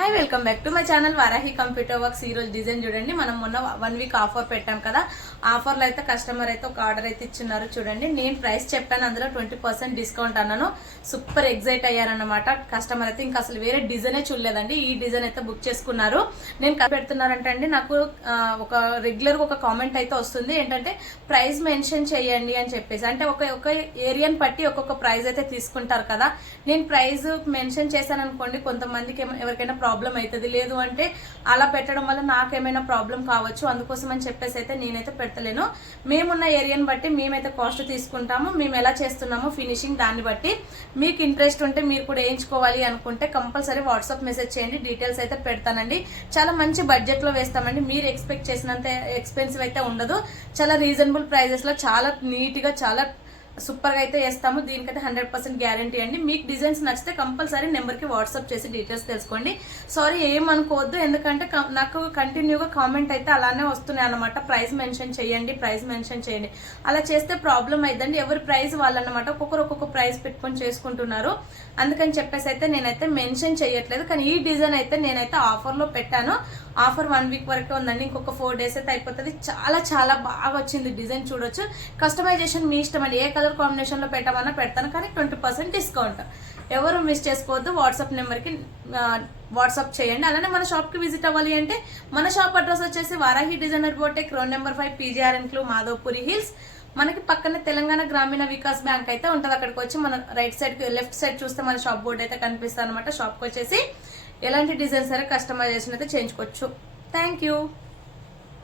Hi welcome back to my channel Varahi computer works. ఈ రోజు design చూడండి. మనం మొన్న 1 వీక్ ఆఫర్ పెట్టాం కదా. ఆఫర్లో అయితే కస్టమర్ అయితే ఒక ఆర్డర్ అయితే ఇచ్చిన్నారు చూడండి. నేను ప్రైస్ చెప్పాను, అందులో 20% డిస్కౌంట్ అన్నాను. సూపర్ ఎగ్జైట్ అయ్యారన్నమాట కస్టమర్ అయితే. ఇంకా అసలు వేరే డిజైనే చూడలేదండి, ఈ డిజైన్ అయితే బుక్ చేసుకున్నారు. నేను పెడుతున్నారంటే అండి, నాకు ఒక రెగ్యులర్ ఒక కామెంట్ అయితే వస్తుంది ఏంటంటే ప్రైస్ మెన్షన్ చేయండి అని చెప్పేసి. అంటే ఒక ఏరియాని బట్టి ఒక్కొక్క ప్రైస్ అయితే తీసుకుంటారు కదా. నేను ప్రైస్ మెన్షన్ చేశాను అనుకోండి, కొంతమందికి ఎవరికైనా ప్రాబ్లం అవుతుంది, లేదు అంటే అలా పెట్టడం వల్ల నాకేమైనా ప్రాబ్లం కావచ్చు. అందుకోసం అని చెప్పేసి అయితే నేనైతే పెడతలేను. మేమున్న ఏరియాని బట్టి మేమైతే కాస్ట్ తీసుకుంటాము. మేము ఎలా చేస్తున్నామో ఫినిషింగ్ దాన్ని బట్టి. మీకు ఇంట్రెస్ట్ ఉంటే మీరు కూడా వేయించుకోవాలి అనుకుంటే కంపల్సరీ వాట్సాప్ మెసేజ్ చేయండి, డీటెయిల్స్ అయితే పెడతానండి. చాలా మంచి బడ్జెట్ లో వేస్తామండి. మీరు ఎక్స్పెక్ట్ చేసినంత ఎక్స్పెన్సివ్ అయితే ఉండదు. చాలా రీజనబుల్ ప్రైజెస్ లో చాలా నీట్ గా చాలా సూపర్ గా అయితే వేస్తాము. దీనికైతే 100% గ్యారంటీ అండి. మీకు డిజైన్స్ నచ్చితే కంపల్సరీ నెంబర్ కి వాట్సాప్ చేసి డీటెయిల్స్ తెలుసుకోండి. సారీ ఏమనుకోవద్దు, ఎందుకంటే నాకు కంటిన్యూగా కామెంట్ అయితే అలానే వస్తున్నాయి అనమాట. ప్రైస్ మెన్షన్ చేయండి, ప్రైస్ మెన్షన్ చేయండి. అలా చేస్తే ప్రాబ్లం అయిద్దండి. ఎవరి ప్రైస్ వాళ్ళన్నమాట, ఒక్కొక్కరు ఒక్కొక్క ప్రైస్ పెట్టుకొని చేసుకుంటున్నారు. అందుకని చెప్పేసి అయితే నేనైతే మెన్షన్ చేయట్లేదు. కానీ ఈ డిజైన్ అయితే నేనైతే ఆఫర్ లో పెట్టాను. ఆఫర్ 1 వీక్ వరకే ఉందండి. ఇంకొక 4 డేస్ అయితే అయిపోతుంది. చాలా చాలా బాగా వచ్చింది డిజైన్, చూడొచ్చు. కస్టమైజేషన్ మీ ఇష్టం అండి, ఏ కలర్ కాంబినేషన్ లో పెట్టమన్నా పెడతాను, కానీ 20% డిస్కౌంట్. ఎవరు మిస్ చేసుకోవద్దు. వాట్సాప్ నెంబర్ కి వాట్సాప్ చేయండి. అలానే మన షాప్ కి విజిట్ అవ్వాలి అంటే మన షాప్ అడ్రస్ వచ్చేసి Varahi designer boutique, road number 5, PGR enclave, Madhavapuri hills. మనకి పక్కనే తెలంగాణ గ్రామీణ వికాస్ బ్యాంక్ అయితే ఉంటుంది. అక్కడికి వచ్చి మన రైట్ సైడ్ లెఫ్ట్ సైడ్ చూస్తే మన షాప్ బోర్డు అయితే కనిపిస్తుంది అనమాట. షాప్కి వచ్చేసి ఎలాంటి డిజైన్స్ సరే కస్టమైజేషన్ అయితే చేయించుకోవచ్చు. Thank you.